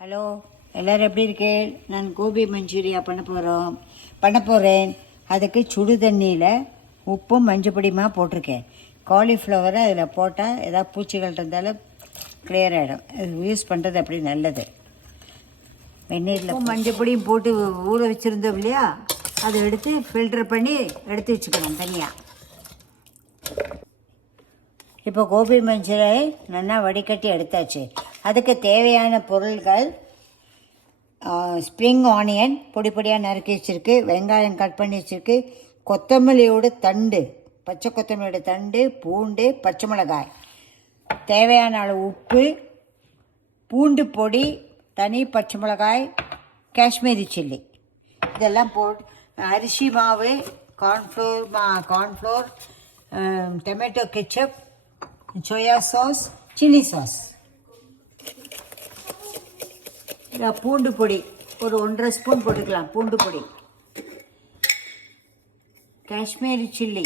Hello, எல்லோரும் எப்படி இருக்கேன்? நான் கோபி மஞ்சூரியா பண்ண போகிறேன். அதுக்கு சுடு தண்ணியில் உப்பும் மஞ்சப்பொடியுமா போட்டிருக்கேன். காலிஃப்ளவரை அதில் போட்டால் ஏதாவது பூச்சிகள் இருந்தாலும் கிளியர் ஆகிடும். அது யூஸ் பண்ணுறது அப்படி நல்லது. வெந்நீரில் மஞ்சப்பொடியும் போட்டு ஊற வச்சுருந்தோம் இல்லையா, அதை எடுத்து ஃபில்டர் பண்ணி எடுத்து வச்சுக்கணும் தனியாக. இப்போ கோபி மஞ்சளை நல்லா வடிகட்டி எடுத்தாச்சு. அதுக்கு தேவையான பொருள்கள்: ஸ்ப்ரிங் ஆனியன் பொடி பொடியாக நறுக்கி வச்சுருக்கு, வெங்காயம் கட் பண்ணி வச்சுருக்கு, கொத்தமல்லியோட தண்டு, பச்சை கொத்தமல்லியோட தண்டு, பூண்டு, பச்சை மிளகாய், தேவையான அளவு உப்பு, பூண்டு பொடி, தனி பச்சை மிளகாய், காஷ்மீரி சில்லி, இதெல்லாம் போட்டு அரிசி மாவு, cornflour, tomato ketchup, soya sauce, chilli sauce, பூண்டு பொடி ஒரு 1.5 ஸ்பூன் போட்டுக்கலாம். பூண்டு பொடி, காஷ்மீரி சில்லி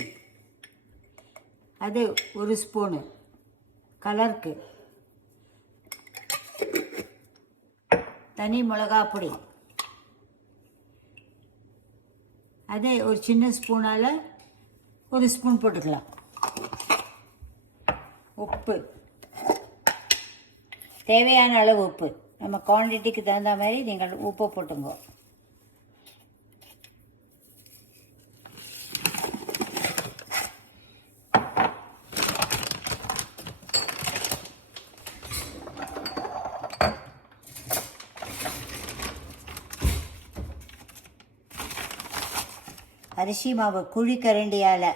அது 1 ஸ்பூனு கலருக்கு, தனி மிளகா பொடி அது ஒரு சின்ன ஸ்பூனால் 1 ஸ்பூன் போட்டுக்கலாம். உப்பு தேவையான அளவு உப்பு, நம்ம குவான்டிட்டிக்கு தகுந்த மாதிரி நீங்கள் உப்பு போட்டுங்க. அரிசி மாவு குழிக்கரண்டியால்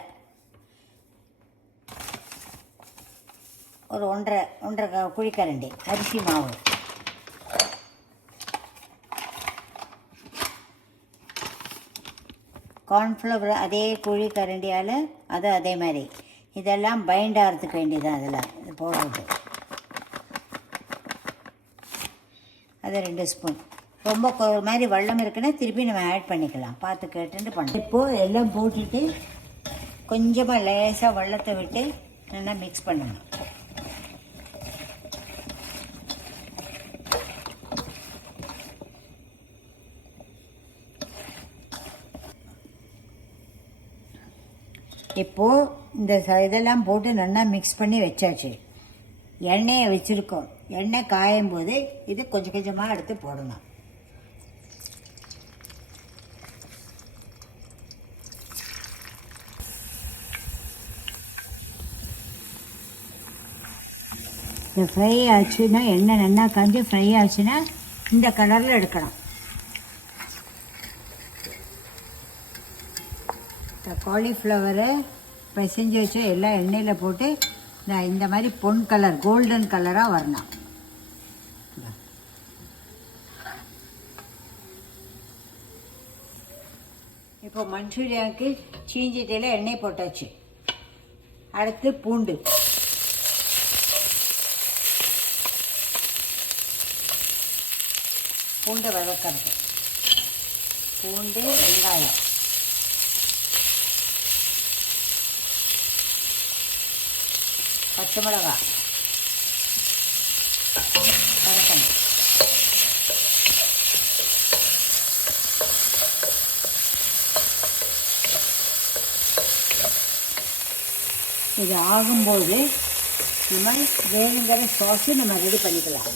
ஒரு ஒன்றரை குழிக்கரண்டி அரிசி மாவு, கார்ன்ஃப்ளவர் அதே குழிக்கரண்டியால் அது அதே மாதிரி. இதெல்லாம் பைண்ட் ஆகிறதுக்கு வேண்டியதான் அதில் இது போடுறது. அது 2 ஸ்பூன். ரொம்ப ஒரு மாதிரி வெள்ளம் இருக்குன்னா திருப்பி நம்ம ஆட் பண்ணிக்கலாம், பார்த்து கேட்டுட்டு பண்ணலாம். இப்போது எல்லாம் போட்டுட்டு கொஞ்சமாக லேசாக வெள்ளத்தை விட்டு நல்லா மிக்ஸ் பண்ணணும். இப்போது இந்த இதெல்லாம் போட்டு நல்லா மிக்ஸ் பண்ணி வச்சாச்சு. எண்ணெயை வச்சுருக்கோம். எண்ணெய் காயும் போது இது கொஞ்சம் கொஞ்சமாக எடுத்து போடணும். இந்த ஃப்ரை ஆச்சுன்னா, எண்ணெய் நல்லா காஞ்சி ஃப்ரை ஆச்சுன்னா இந்த கலரில் எடுக்கணும். காலிஃப்ளவரை பிசைஞ்சு வச்சு எல்லாம் எண்ணெயில் போட்டு இந்த மாதிரி பொன் கலர், கோல்டன் கலராக வரணும். இப்போ மஞ்சூரியாவுக்கு சீஞ்சிட்டையில் எண்ணெய் போட்டாச்சு. அடுத்து பூண்டு, பூண்டை வதக்கிறது. பூண்டு, வெங்காயம், பச்சை மிளகாய் வதக்கணும். இது ஆகும்போது நம்ம வேணுங்கிற சாஸு நம்ம ரெடி பண்ணிக்கலாம்.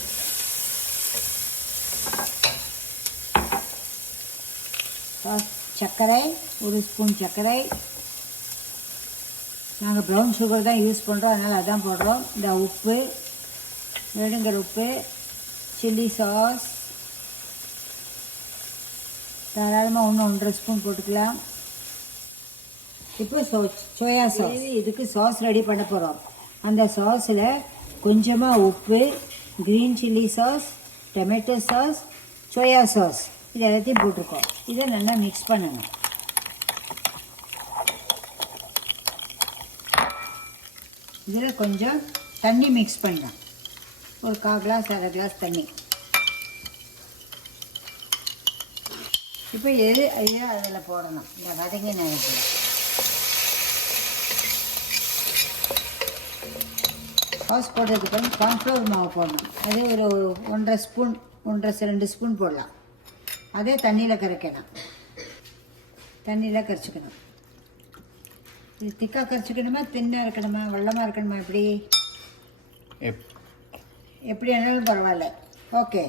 சாஸ் சர்க்கரை, 1 ஸ்பூன் சர்க்கரை, நாங்கள் ப்ரௌன் சுகர் தான் யூஸ் பண்ணுறோம், அதனால் அதான் போடுறோம். இந்த உப்பு, வேணுங்கிற உப்பு, சில்லி சாஸ் தாராளமாக 1.5 ஸ்பூன் போட்டுக்கலாம். இப்போ சோயா சாஸ், இதுக்கு சாஸ் ரெடி பண்ண போகிறோம். அந்த சாஸில் கொஞ்சமாக உப்பு, green chilli sauce, tomato sauce, soya sauce இது எல்லாத்தையும் போட்டிருக்கோம். இதை நல்லா மிக்ஸ் பண்ணணும். இதில் கொஞ்சம் தண்ணி மிக்ஸ் பண்ணலாம். ஒரு 1/4 கிளாஸ் 1/2 கிளாஸ் தண்ணி. இப்போ அதில் போடணும். இந்த வதங்கி நேரத்தில் சாஸ் போடுறதுக்கு கார்ன்ஃப்ளவர் மாவு போடணும். அது ஒரு 1.5 ஸ்பூன் 1.5-2 ஸ்பூன் போடலாம். அதே தண்ணியில் கரைக்கணும். தண்ணியில் கரைச்சிக்கணும். இது திக்காக கரைச்சிக்கணுமா, தின்னாக இருக்கணுமா, வெள்ளமாக இருக்கணுமா, எப்படி ஆனாலும் பரவாயில்ல. ஓகே.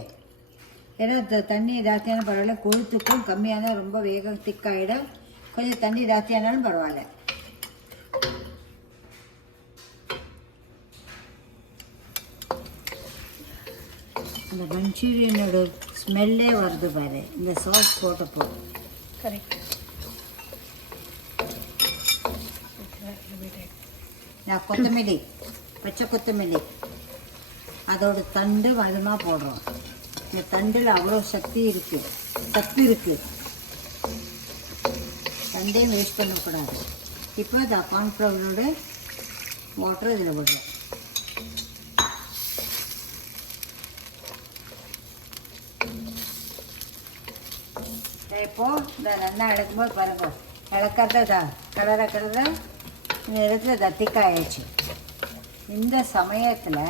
ஏன்னா தண்ணி ஜாஸ்தியானாலும் பரவாயில்ல, கொழுத்துக்கும் கம்மியான ரொம்ப வேகம் திக்காகிடும். கொஞ்சம் தண்ணி ஜாஸ்தியானாலும் பரவாயில்ல. அந்த மஞ்சூரியனோட ஸ்மெல்லே வருது பாரு இந்த சாஸ் போட்டப்போ. கரெக்ட். நான் கொத்தமல்லி, பச்சை கொத்தமல்லி அதோட தண்டு மதமாக போடுறோம். இந்த தண்டில் அவ்வளோ சத்து இருக்குது. தண்டையும் வேஸ்ட் பண்ணக்கூடாது. இப்போ இந்த கார்ன்ஃப்ளவரோட வாட்டர் இதில் விடுறோம். இப்போது இந்த நல்லா எடுக்கும்போது பாருங்க, இழக்கிறதா கலரை இந்த இடத்துல திக்காயிடுச்சு. இந்த சமயத்தில்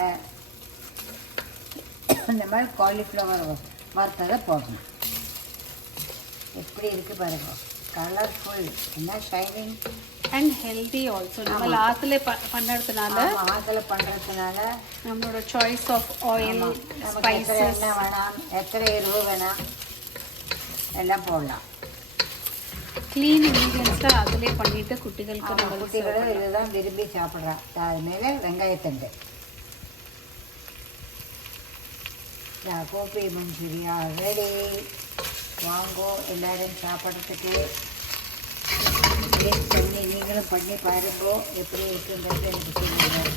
இந்த மாதிரி காலிஃப்ளவர் வறுத்ததை போடணும். எப்படி இருக்குது பாருங்க, கலர்ஃபுல், என்ன ஷைனிங் அண்ட் ஹெல்தி ஆல்சோ. நம்ம ஆற்றுல பண்ணுறதுனால நம்மளோட சாய்ஸ் ஆஃப் ஆயில், ஸ்பைசஸ், எண்ணெய் வேணாம், எத்தனை எருவு வேணாம், எல்லாம் போடலாம். க்ளீன் இன்க்ரீடியன்ஸாக அதிலே பண்ணிவிட்டு குட்டிகளுக்கு இதுதான் விரும்பி சாப்பிட்றான். அது மேலே வெங்காயத்தண்டு. கோபி மஞ்சூரியா ரெடி. வாங்கோ எல்லோரும் சாப்பிட்றதுக்கு. டேஸ்ட் பண்ணி நீங்களும் பண்ணி பாருங்கோ, எப்படி இருக்குன்றது எனக்கு சொல்லுங்கள்.